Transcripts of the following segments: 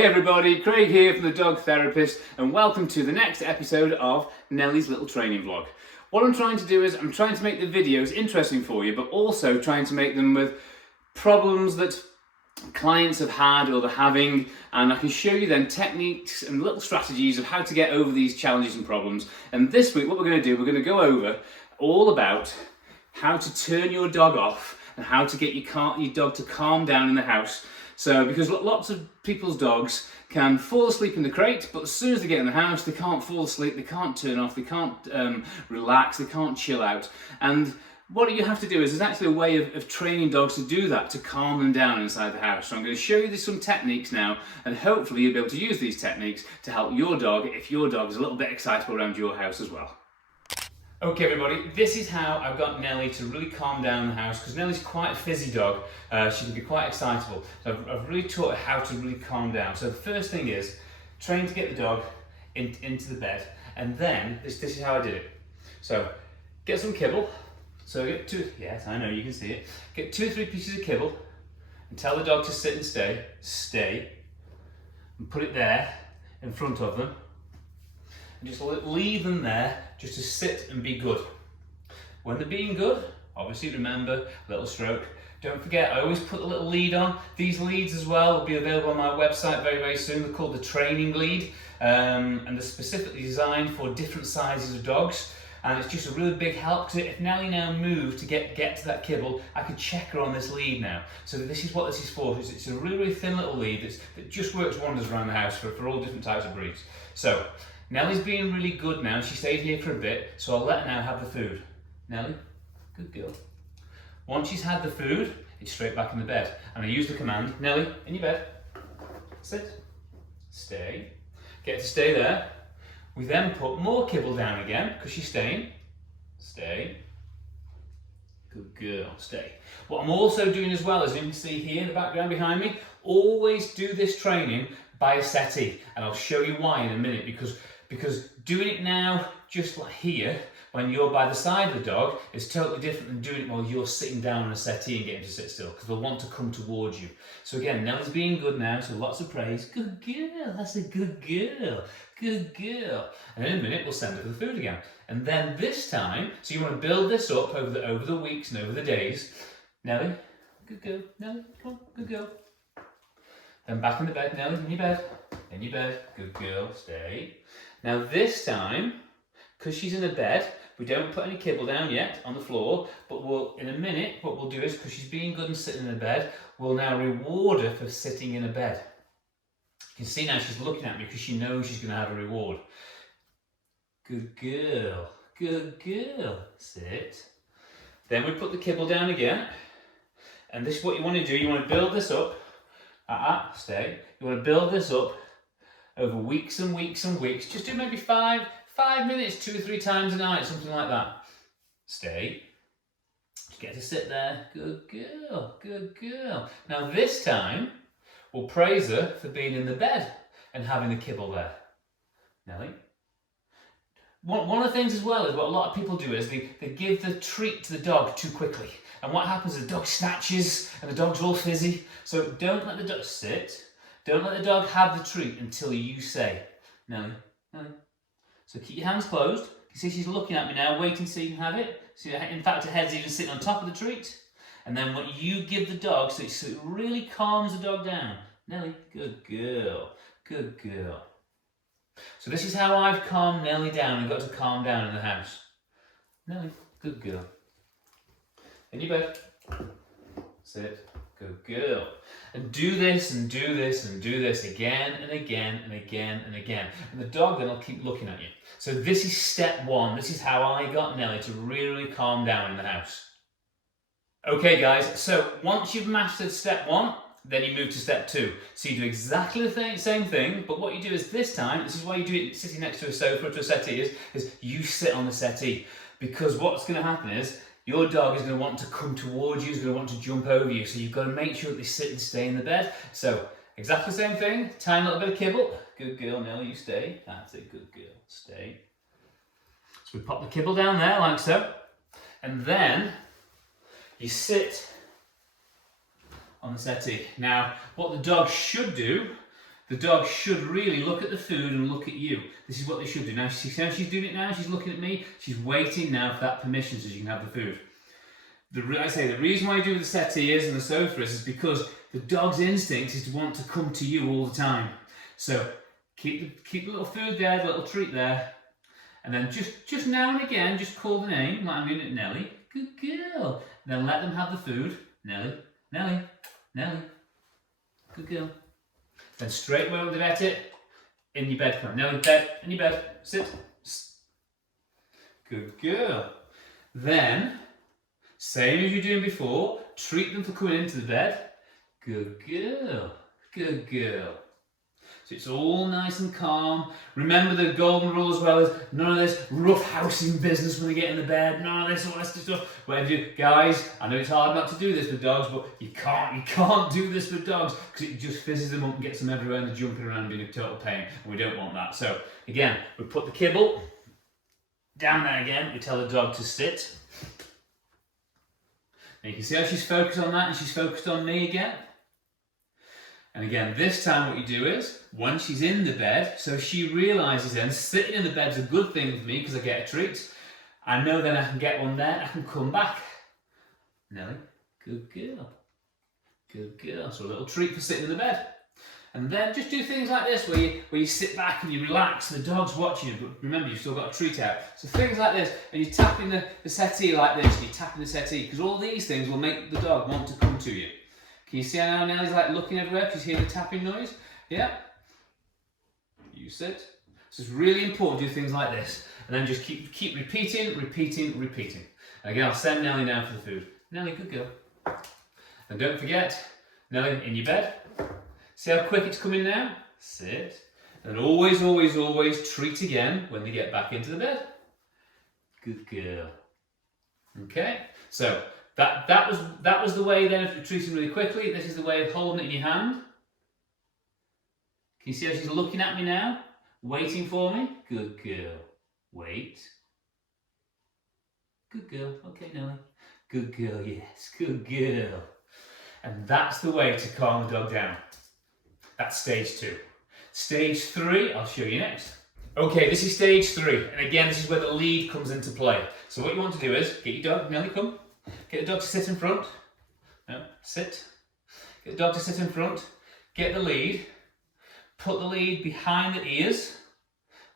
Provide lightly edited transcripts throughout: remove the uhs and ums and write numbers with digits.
Hey everybody, Craig here from the Dog Therapist, and welcome to the next episode of Nellie's little training vlog. What I'm trying to do is I'm trying to make the videos interesting for you, but also trying to make them with problems that clients have had or they're having, and I can show you then techniques and little strategies of how to get over these challenges and problems. And this week what we're going to do, we're going to go over all about how to turn your dog off and how to get your dog to calm down in the house. So, because lots of people's dogs can fall asleep in the crate, but as soon as they get in the house, they can't fall asleep, they can't turn off, they can't relax, they can't chill out. And what you have to do is there's actually a way of training dogs to do that, to calm them down inside the house. So I'm going to show you some techniques now, and hopefully you'll be able to use these techniques to help your dog if your dog is a little bit excitable around your house as well. Okay everybody, this is how I've got Nellie to really calm down the house, because Nellie's quite a fizzy dog. She can be quite excitable. So I've really taught her how to really calm down. So the first thing is, train to get the dog into the bed, and then, this is how I did it. So, get some kibble. So get two, yes I know you can see it. Get 2 or 3 pieces of kibble, and tell the dog to sit and stay, and put it there, in front of them. And just leave them there, just to sit and be good. When they're being good, obviously remember, little stroke. Don't forget, I always put a little lead on. These leads as well will be available on my website very, very soon. They're called the training lead, and they're specifically designed for different sizes of dogs. And it's just a really big help, because if Nellie now moved to get to that kibble, I could check her on this lead now. So this is what this is for. It's a really, really thin little lead that just works wonders around the house for all different types of breeds. So, Nellie's being really good now. She stayed here for a bit, so I'll let her now have the food. Nellie, good girl. Once she's had the food, it's straight back in the bed. And I use the command, Nellie, in your bed. Sit, stay. Get her to stay there. We then put more kibble down again, because she's staying. Stay. Good girl, stay. What I'm also doing as well, as you can see here in the background behind me, always do this training by a settee. And I'll show you why in a minute, because doing it now, just like here, when you're by the side of the dog, is totally different than doing it while you're sitting down on a settee and getting to sit still, because they'll want to come towards you. So again, Nellie's being good now, so lots of praise. Good girl, that's a good girl, good girl. And in a minute, we'll send her for the food again. And then this time, so you want to build this up over the weeks and over the days. Nellie, good girl, Nellie, come on, good girl. Then back in the bed, Nellie, in your bed, good girl, stay. Now this time, because she's in the bed, we don't put any kibble down yet on the floor, but in a minute, what we'll do is, because she's being good and sitting in the bed, we'll now reward her for sitting in a bed. You can see now she's looking at me because she knows she's going to have a reward. Good girl, sit. Then we put the kibble down again, and this is what you want to do. You want to build this up. Stay. You want to build this up over weeks and weeks and weeks. Just do maybe 5 minutes, 2 or 3 times a night, something like that. Stay. Just get to sit there. Good girl. Now this time, we'll praise her for being in the bed and having the kibble there. Nellie. One of the things as well is what a lot of people do is they give the treat to the dog too quickly. And what happens is the dog snatches and the dog's all fizzy. So don't let the dog sit. Don't let the dog have the treat until you say, Nellie. So keep your hands closed. You see she's looking at me now, waiting so you can have it. So in fact her head's even sitting on top of the treat. And then what you give the dog, so it really calms the dog down. Nellie, good girl. So this is how I've calmed Nellie down and got to calm down in the house. Nellie, good girl. In your bed. Sit. Good girl. And do this and do this and do this again and again and again and again. And the dog then will keep looking at you. So this is step 1. This is how I got Nellie to really calm down in the house. Okay guys, so once you've mastered step 1, then you move to step 2. So you do exactly the same thing, but what you do is this time, this is why you do it sitting next to a sofa or to a settee, is you sit on the settee. Because what's going to happen is, your dog is going to want to come towards you, is going to want to jump over you, so you've got to make sure that they sit and stay in the bed. So, exactly the same thing, tiny little bit of kibble. Good girl, Nellie, you stay. That's a good girl, stay. So we pop the kibble down there, like so. And then, you sit on the settee. Now, what the dog should do The dog should really look at the food and look at you. This is what they should do. Now, see how she's doing it now? She's looking at me. She's waiting now for that permission so she can have the food. The reason why I do the settee and the sofa is because the dog's instinct is to want to come to you all the time. So keep the little food there, the little treat there, and then just now and again, just call the name, like I'm doing it, Nelly. Good girl. And then let them have the food. Nelly, Nelly, Nelly. Good girl. Then straight away when they've ate it, in your bed. Come on, Nelly, bed, in your bed. Sit. Good girl. Then, same as you're doing before, treat them for coming into the bed. Good girl. Good girl. So it's all nice and calm. Remember the golden rule as well as none of this rough housing business when they get in the bed. None of this, all this stuff. Whatever you guys, I know it's hard not to do this with dogs, but you can't do this with dogs because it just fizzes them up and gets them everywhere and they're jumping around being a total pain. And we don't want that. So again, we put the kibble down there again. We tell the dog to sit. And you can see how she's focused on that and she's focused on me again. And again, this time what you do is, when she's in the bed, so she realises then sitting in the bed's a good thing for me because I get a treat. I know then I can get one there, I can come back. Nelly, good girl. Good girl. So a little treat for sitting in the bed. And then just do things like this where you sit back and you relax and the dog's watching you, but remember you've still got a treat out. So things like this, and you're tapping the settee like this, and you're tapping the settee, because all these things will make the dog want to come to you. Can you see how now Nelly's like looking everywhere? She's hearing the tapping noise? Yeah? You sit. So it's really important to do things like this. And then just keep repeating. And again, I'll send Nelly now for the food. Nelly, good girl. And don't forget, Nelly, in your bed. See how quick it's coming now? Sit. And always, always, always treat again when they get back into the bed. Good girl. Okay? So, that was the way then of treating really quickly. This is the way of holding it in your hand. Can you see how she's looking at me now? Waiting for me? Good girl. Wait. Good girl. Okay, Nelly. Good girl, yes. Good girl. And that's the way to calm the dog down. That's stage 2. Stage 3, I'll show you next. Okay, this is stage 3. And again, this is where the lead comes into play. So what you want to do is, get your dog, Nelly, come. Get the dog to sit in front. No, sit. Get the dog to sit in front. Get the lead. Put the lead behind the ears.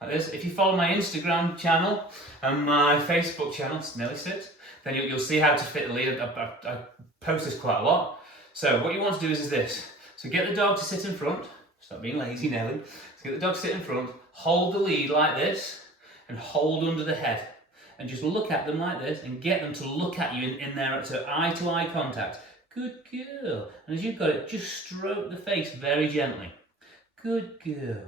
Like this. If you follow my Instagram channel and my Facebook channel, Nelly Sit, then you'll see how to fit the lead. I post this quite a lot. So what you want to do is this. So get the dog to sit in front. Stop being lazy, Nelly. So get the dog to sit in front. Hold the lead like this and hold under the head. And just look at them like this and get them to look at you in there, so eye-to-eye contact. Good girl. And as you've got it, just stroke the face very gently. Good girl.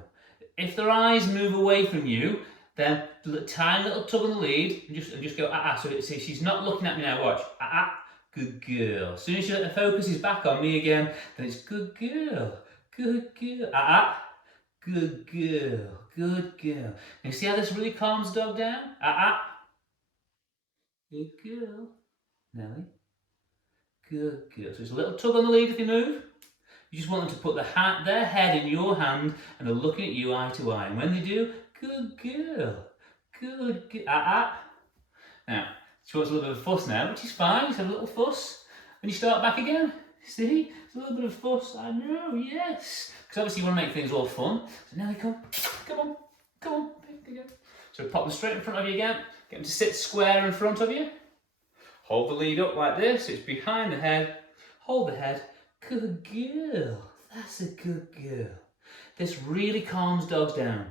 If their eyes move away from you, then tiny little tug on the lead and just go ah. So see, she's not looking at me now. Watch ah. Good girl. As soon as the focus is back on me again, then it's good girl. Good girl. Ah. Good girl. Good girl. And you see how this really calms the dog down? Ah. Good girl. Nelly. Good girl. So it's a little tug on the lead if you move. You just want them to put their head in your hand and they're looking at you eye to eye. And when they do, good girl. Good girl. Now, she wants a little bit of fuss now, which is fine. Just have a little fuss. When you start back again, see? It's a little bit of fuss. I know, yes. Because obviously you want to make things all fun. So Nelly, come on. So pop them straight in front of you again. Get them to sit square in front of you. Hold the lead up like this. It's behind the head. Hold the head. Good girl. That's a good girl. This really calms dogs down.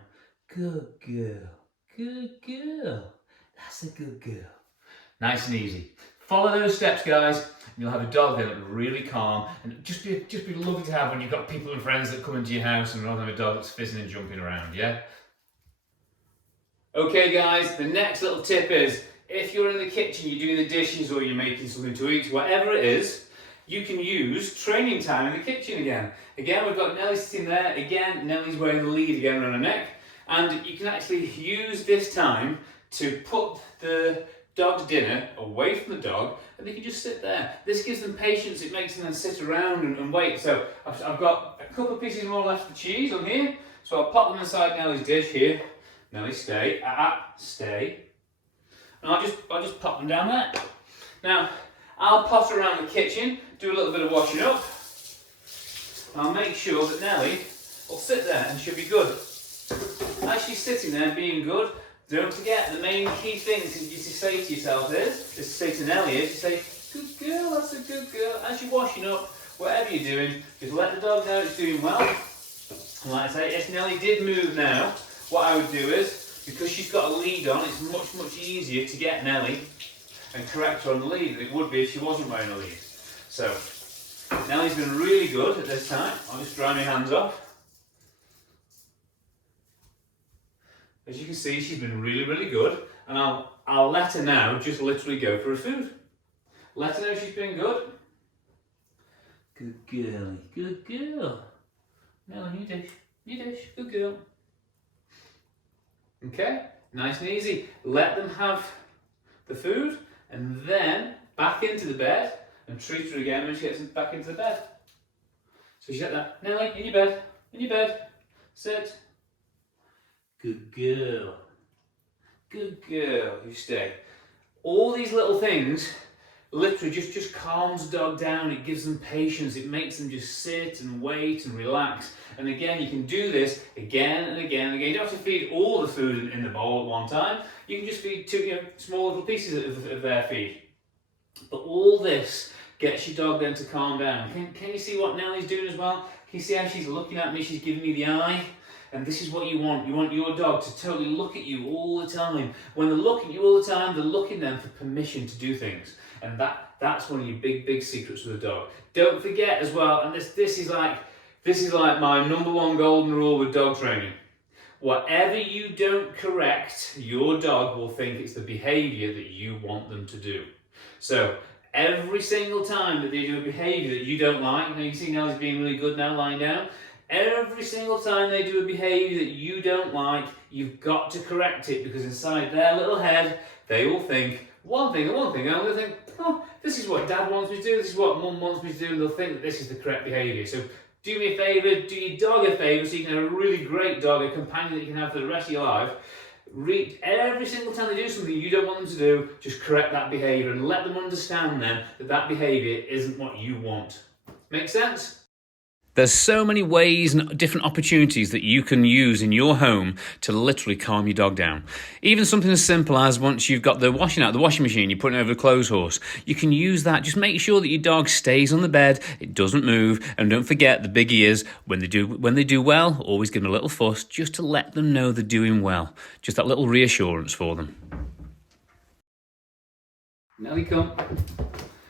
Good girl. Good girl. That's a good girl. Nice and easy. Follow those steps, guys, and you'll have a dog that will really calm and just be lovely to have when you've got people and friends that come into your house and rather than a dog that's fizzing and jumping around, yeah? Okay guys, the next little tip is, if you're in the kitchen, you're doing the dishes or you're making something to eat, whatever it is, you can use training time in the kitchen again. Again, we've got Nelly sitting there. Again, Nelly's wearing the lead again around her neck. And you can actually use this time to put the dog's dinner away from the dog, and they can just sit there. This gives them patience. It makes them then sit around and wait. So I've got a couple of pieces more left of cheese on here, so I'll pop them inside Nellie's dish here. Nellie, stay. Stay. And I'll just pop them down there. Now, I'll potter around the kitchen, do a little bit of washing up. I'll make sure that Nellie will sit there and she'll be good. As she's sitting there being good, don't forget the main key thing to say to yourself is to say to Nellie is to say, good girl, that's a good girl. As you're washing up, whatever you're doing, just let the dog know it's doing well. And like I say, if Nellie did move now, what I would do is, because she's got a lead on, it's much easier to get Nellie and correct her on the lead than it would be if she wasn't wearing a lead. So, Nellie's been really good at this time. I'll just dry my hands off. As you can see, she's been really good, and I'll let her now just literally go for her food. Let her know she's been good. Good girl, good girl. Now you dish, good girl. Okay, nice and easy. Let them have the food, and then back into the bed, and treat her again when she gets back into the bed. So she's like that. Nellie, in your bed, sit. Good girl. Good girl. You stay. All these little things literally just calms the dog down. It gives them patience. It makes them just sit and wait and relax. And again, you can do this again and again and again. You don't have to feed all the food in the bowl at one time. You can just feed two small little pieces of their feed. But all this gets your dog then to calm down. Can you see what Nellie's doing as well? Can you see how she's looking at me? She's giving me the eye. And this is what you want. You want your dog to totally look at you all the time. When they're looking at you all the time, they're looking then for permission to do things. And that's one of your big secrets with a dog. Don't forget as well, and this is like my number one golden rule with dog training. Whatever you don't correct, your dog will think it's the behavior that you want them to do. So every single time that they do a behavior that you don't like, you can see Nellie's being really good now lying down. Every single time they do a behaviour that you don't like, you've got to correct it, because inside their little head, they will think one thing, and they'll think, oh, this is what Dad wants me to do, this is what Mum wants me to do, and they'll think that this is the correct behaviour. So do me a favour, do your dog a favour, so you can have a really great dog, a companion that you can have for the rest of your life. Every single time they do something you don't want them to do, just correct that behaviour and let them understand then that behaviour isn't what you want. Make sense? There's so many ways and different opportunities that you can use in your home to literally calm your dog down. Even something as simple as once you've got the washing out, the washing machine, you're putting it over the clothes horse. You can use that. Just make sure that your dog stays on the bed, it doesn't move, and don't forget the big ears. When they do well, always give them a little fuss just to let them know they're doing well. Just that little reassurance for them. Nellie, come.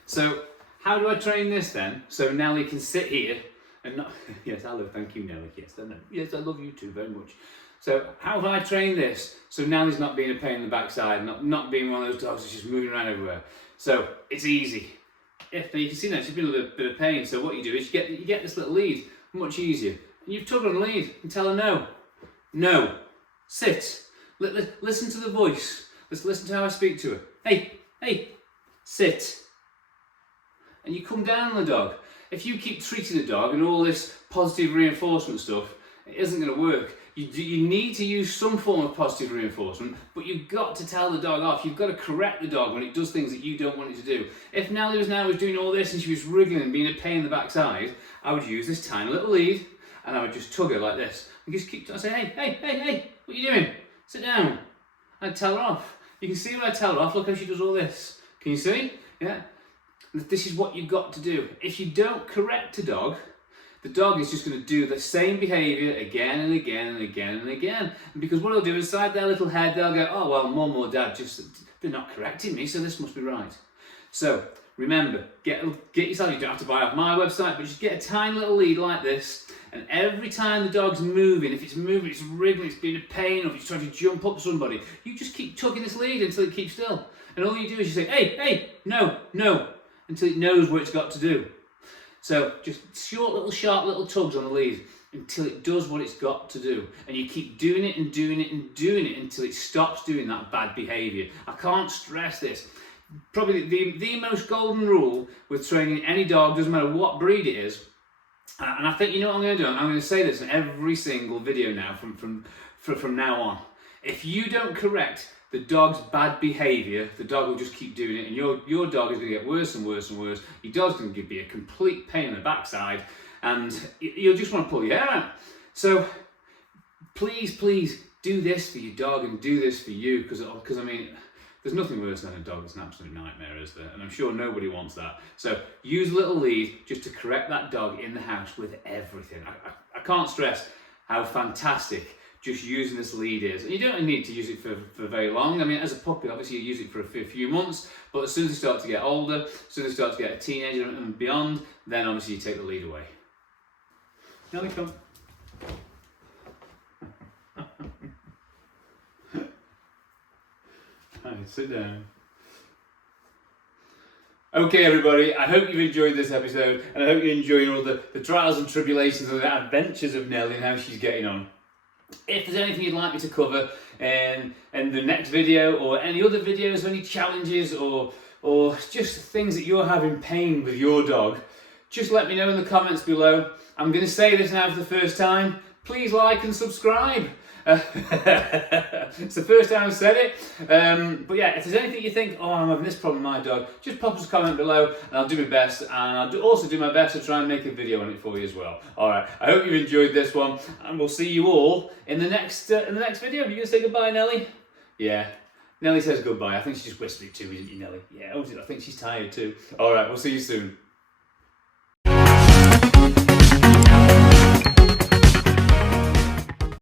So how do I train this then? So Nellie can sit here. And not, yes, hello, thank you, Nellie. Yes, I love you too very much. So how do I train this? So Nellie's not being a pain in the backside, not being one of those dogs that's just moving around everywhere. So it's easy. You can see now she's been a little bit of pain. So what you do is you get this little lead, much easier. And you tug on the lead and tell her no, sit. Listen to the voice. Let's listen to how I speak to her. Hey, sit. And you come down on the dog. If you keep treating the dog and all this positive reinforcement stuff, it isn't going to work. You need to use some form of positive reinforcement, but you've got to tell the dog off. You've got to correct the dog when it does things that you don't want it to do. If Nellie was doing all this and she was wriggling and being a pain in the backside, I would use this tiny little lead and I would just tug her like this. And just keep saying, hey, what are you doing? Sit down. I'd tell her off. You can see when I tell her off, look how she does all this. Can you see? Yeah. This is what you've got to do. If you don't correct a dog, the dog is just going to do the same behaviour again and again and again and again. And because what they'll do inside their little head, they'll go, oh, well, Mum or Dad, they're not correcting me, so this must be right. So remember, get yourself, you don't have to buy off my website, but just get a tiny little lead like this. And every time the dog's moving, if it's moving, it's wriggling, it's being a pain, or if it's trying to jump up somebody, you just keep tugging this lead until it keeps still. And all you do is you say, hey, no, until it knows what it's got to do. So just sharp little tugs on the lead. until it does what it's got to do. And you keep doing it and doing it and doing it until it stops doing that bad behaviour. I can't stress this. Probably the most golden rule with training any dog, doesn't matter what breed it is, and I think you know what I'm going to do? I'm going to say this in every single video now from now on. If you don't correct the dog's bad behaviour, the dog will just keep doing it, and your dog is going to get worse and worse and worse. Your dog's going to be a complete pain in the backside, and you'll just want to pull your hair out. So please do this for your dog and do this for you, because I mean, there's nothing worse than a dog that's an absolute nightmare, is there? And I'm sure nobody wants that. So use a little lead just to correct that dog in the house with everything. I can't stress how fantastic just using this lead is. And you don't need to use it for very long. I mean, as a puppy, obviously you use it for a few months, but as soon as they start to get older, as soon as they start to get a teenager and beyond, then obviously you take the lead away. Nelly, come. Sit down. Okay everybody, I hope you've enjoyed this episode, and I hope you're enjoying all the trials and tribulations and the adventures of Nelly and how she's getting on. If there's anything you'd like me to cover in the next video, or any other videos, or any challenges, or just things that you're having pain with your dog, just let me know in the comments below. I'm going to say this now for the first time, please like and subscribe. It's the first time I've said it, but yeah, if there's anything you think, oh, I'm having this problem with my dog, just pop us a comment below and I'll do my best, and I'll also do my best to try and make a video on it for you as well. Alright, I hope you've enjoyed this one, and we'll see you all in the next video. Are you going to say goodbye, Nelly? Yeah, Nelly says goodbye. I think she just whispered it to me, didn't you, Nelly? Yeah, I think she's tired too. Alright, we'll see you soon.